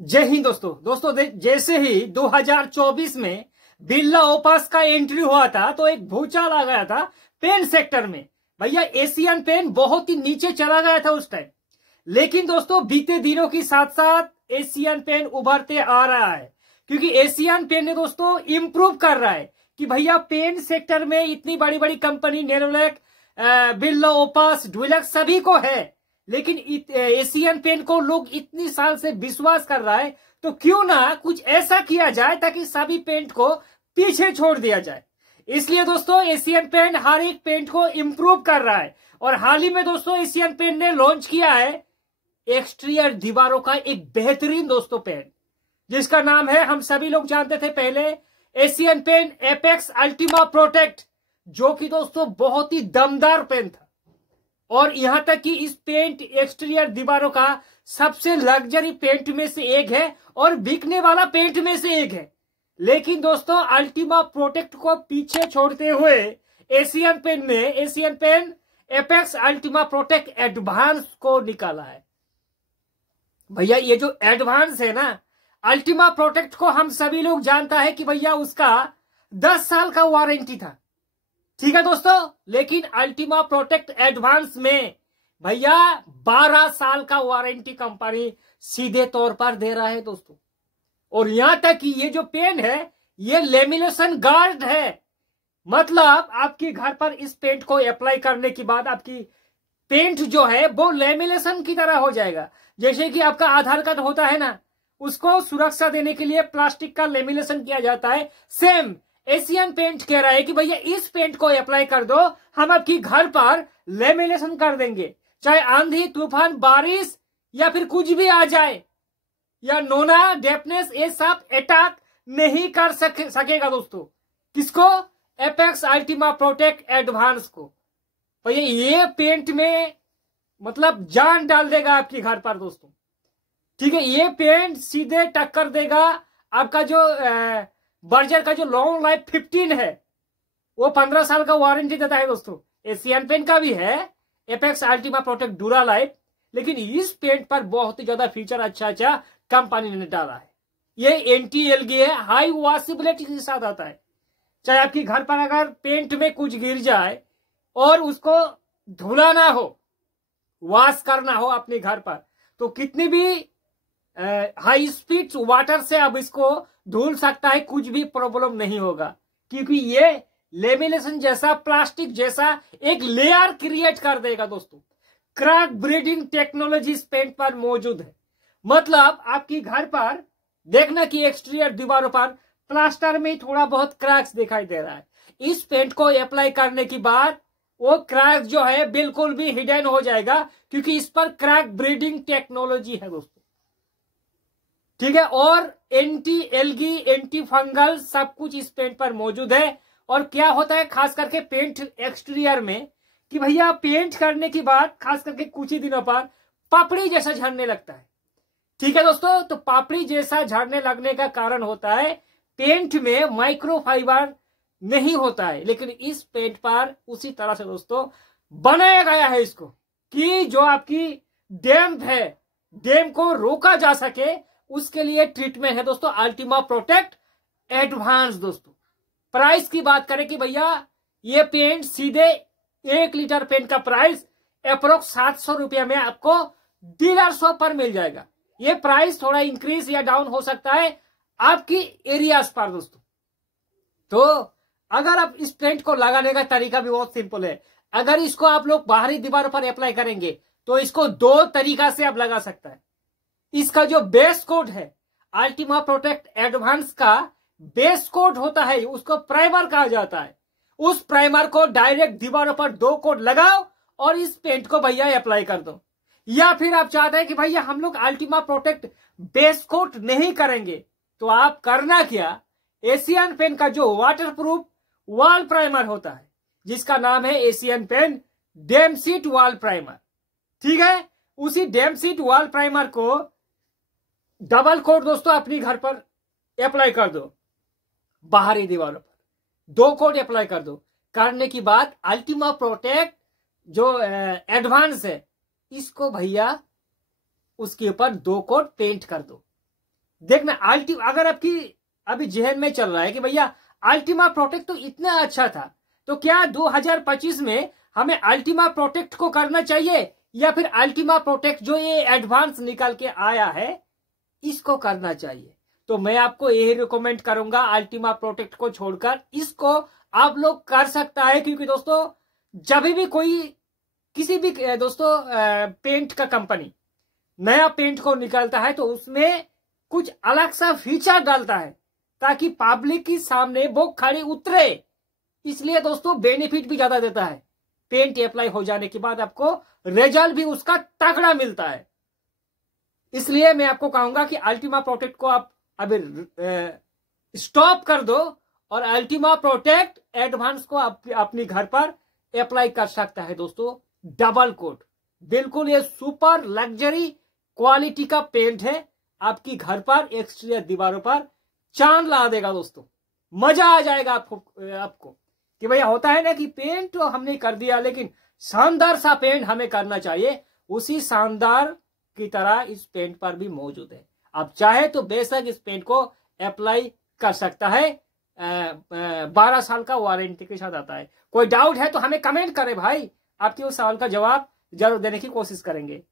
जय हिंद दोस्तों जैसे ही 2024 में बिरला ओपास का एंट्री हुआ था तो एक भूचाल आ गया था पेन सेक्टर में। भैया एशियन पेन बहुत ही नीचे चला गया था उस टाइम, लेकिन दोस्तों बीते दिनों के साथ साथ एशियन पेन उभरते आ रहा है, क्योंकि एशियन पेन ने दोस्तों इंप्रूव कर रहा है कि भैया पेन सेक्टर में इतनी बड़ी बड़ी कंपनी नेरोलैक, बिरला ओपास, डुएलक्स सभी को है, लेकिन एशियन पेन को लोग इतनी साल से विश्वास कर रहा है, तो क्यों ना कुछ ऐसा किया जाए ताकि सभी पेंट को पीछे छोड़ दिया जाए। इसलिए दोस्तों एशियन पेन हर एक पेंट को इंप्रूव कर रहा है, और हाल ही में दोस्तों एशियन पेन ने लॉन्च किया है एक्सटीरियर दीवारों का एक बेहतरीन दोस्तों पेन, जिसका नाम है, हम सभी लोग जानते थे पहले, Asian pen Apex Ultima protect, जो कि दोस्तों बहुत ही दमदार पेन था। और यहां तक कि इस पेंट एक्सटीरियर दीवारों का सबसे लग्जरी पेंट में से एक है और बिकने वाला पेंट में से एक है। लेकिन दोस्तों अल्टीमा प्रोटेक्ट को पीछे छोड़ते हुए एशियन पेन ने Asian pen Apex Ultima protect advance को निकाला है। भैया ये जो एडवांस है ना, अल्टीमा प्रोटेक्ट को हम सभी लोग जानता है कि भैया उसका 10 साल का वारंटी था, ठीक है दोस्तों, लेकिन अल्टीमा प्रोटेक्ट एडवांस में भैया 12 साल का वारंटी कंपनी सीधे तौर पर दे रहा है दोस्तों। और यहां तक कि ये जो पेन है ये लेमिनेशन गार्ड है, मतलब आपके घर पर इस पेंट को अप्लाई करने के बाद आपकी पेंट जो है वो लेमिनेशन की तरह हो जाएगा। जैसे कि आपका आधार कार्ड होता है ना, उसको सुरक्षा देने के लिए प्लास्टिक का लेमिनेशन किया जाता है, सेम एशियन पेंट कह रहा है कि भैया इस पेंट को अप्लाई कर दो, हम आपकी घर पर लेमिनेशन कर देंगे, चाहे आंधी तूफान बारिश या फिर कुछ भी आ जाए, या नोना डेफनेस, ये सब अटैक नहीं कर सकेगा दोस्तों। किसको? एपेक्स अल्टीमा प्रोटेक्ट एडवांस को। भैया ये पेंट में मतलब जान डाल देगा आपके घर पर दोस्तों, ठीक है। ये पेंट सीधे टक्कर देगा आपका जो बर्जर का जो लॉन्ग लाइफ 15 है, वो 15 साल का वारंटी देता है दोस्तों। एशियन पेन का भी है एपेक्स अल्टीमा प्रोटेक्ट डूरा लाइफ, लेकिन इस पेंट पर बहुत ही ज्यादा फीचर अच्छा कंपनी ने डाला है। ये एंटी एलगी है, हाई वॉशेबिलिटी के साथ आता है। चाहे आपके घर पर अगर पेंट में कुछ गिर जाए और उसको धुलाना हो, वॉश करना हो अपने घर पर, तो कितनी भी हाई स्पीड वाटर से अब इसको धुल सकता है, कुछ भी प्रॉब्लम नहीं होगा, क्योंकि ये लेमिनेशन जैसा प्लास्टिक जैसा एक लेयर क्रिएट कर देगा दोस्तों। क्रैक ब्रीडिंग टेक्नोलॉजी इस पेंट पर मौजूद है, मतलब आपकी घर पर देखना कि एक्सटीरियर दीवारों पर प्लास्टर में थोड़ा बहुत क्रैक्स दिखाई दे रहा है, इस पेंट को अप्लाई करने के बाद वो क्रैक जो है बिल्कुल भी हिडन हो जाएगा, क्योंकि इस पर क्रैक ब्रीडिंग टेक्नोलॉजी है दोस्तों, ठीक है। और एंटी एलगी, एंटी फंगल सब कुछ इस पेंट पर मौजूद है। और क्या होता है खास करके पेंट एक्सटीरियर में कि भैया पेंट करने के बाद खास करके कुछ ही दिनों पर पापड़ी जैसा झड़ने लगता है, ठीक है दोस्तों। तो पापड़ी जैसा झड़ने लगने का कारण होता है पेंट में माइक्रोफाइबर नहीं होता है, लेकिन इस पेंट पर उसी तरह से दोस्तों बनाया गया है इसको, कि जो आपकी डैम्प है, डैम्प को रोका जा सके, उसके लिए ट्रीटमेंट है दोस्तों अल्टीमा प्रोटेक्ट एडवांस दोस्तों। प्राइस की बात करें कि भैया ये पेंट सीधे 1 लीटर पेंट का प्राइस अप्रोक्स 700 रुपया में आपको डीलर शॉप पर मिल जाएगा। ये प्राइस थोड़ा इंक्रीज या डाउन हो सकता है आपकी एरियाज पर दोस्तों। तो अगर आप इस पेंट को लगाने का तरीका भी बहुत सिंपल है। अगर इसको आप लोग बाहरी दीवारों पर अप्लाई करेंगे तो इसको 2 तरीका से आप लगा सकता है। इसका जो बेस कोट है, अल्टीमा प्रोटेक्ट एडवांस का बेस कोट होता है, उसको प्राइमर कहा जाता है। उस प्राइमर को डायरेक्ट दीवारों पर 2 कोट लगाओ और इस पेंट को भैया अप्लाई कर दो। या फिर आप चाहते हैं कि भैया हम लोग अल्टीमा प्रोटेक्ट बेस कोट नहीं करेंगे, तो आप करना क्या, एशियन पेन का जो वाटरप्रूफ वॉल प्राइमर होता है, जिसका नाम है एशियन पेन डेमशीट वॉल प्राइमर, ठीक है, उसी डेमशीट वॉल प्राइमर को डबल कोट दोस्तों अपनी घर पर अप्लाई कर दो, बाहरी दीवारों पर 2 कोट अप्लाई कर दो। करने की बाद अल्टीमा प्रोटेक्ट जो एडवांस है, इसको भैया उसके ऊपर 2 कोट पेंट कर दो। देखना अगर आपकी अभी जहन में चल रहा है कि भैया अल्टीमा प्रोटेक्ट तो इतना अच्छा था, तो क्या 2025 में हमें अल्टीमा प्रोटेक्ट को करना चाहिए या फिर अल्टीमा प्रोटेक्ट जो ये एडवांस निकाल के आया है इसको करना चाहिए? तो मैं आपको यही रिकमेंड करूंगा, अल्टीमा प्रोटेक्ट को छोड़कर इसको आप लोग कर सकता है। क्योंकि दोस्तों जब भी कोई किसी भी दोस्तों पेंट का कंपनी नया पेंट को निकालता है तो उसमें कुछ अलग सा फीचर डालता है ताकि पब्लिक के सामने वो खड़े उतरे, इसलिए दोस्तों बेनिफिट भी ज्यादा देता है। पेंट अप्लाई हो जाने के बाद आपको रिजल्ट भी उसका तगड़ा मिलता है। इसलिए मैं आपको कहूंगा कि अल्टीमा प्रोटेक्ट को आप अभी स्टॉप कर दो और अल्टीमा प्रोटेक्ट एडवांस को अपनी घर पर अप्लाई कर सकता है। दोस्तों डबल कोट, बिल्कुल ये सुपर लग्जरी क्वालिटी का पेंट है, आपकी घर पर एक्सटीरियर दीवारों पर चांद ला देगा। दोस्तों मजा आ जाएगा आपको कि भैया होता है ना कि पेंट तो हमने कर दिया लेकिन शानदार सा पेंट हमें करना चाहिए, उसी शानदार की तरह इस पेंट पर भी मौजूद है। आप चाहे तो बेशक इस पेंट को अप्लाई कर सकता है, 12 साल का वारंटी के साथ आता है। कोई डाउट है तो हमें कमेंट करें भाई, आपके उस सवाल का जवाब जरूर देने की कोशिश करेंगे।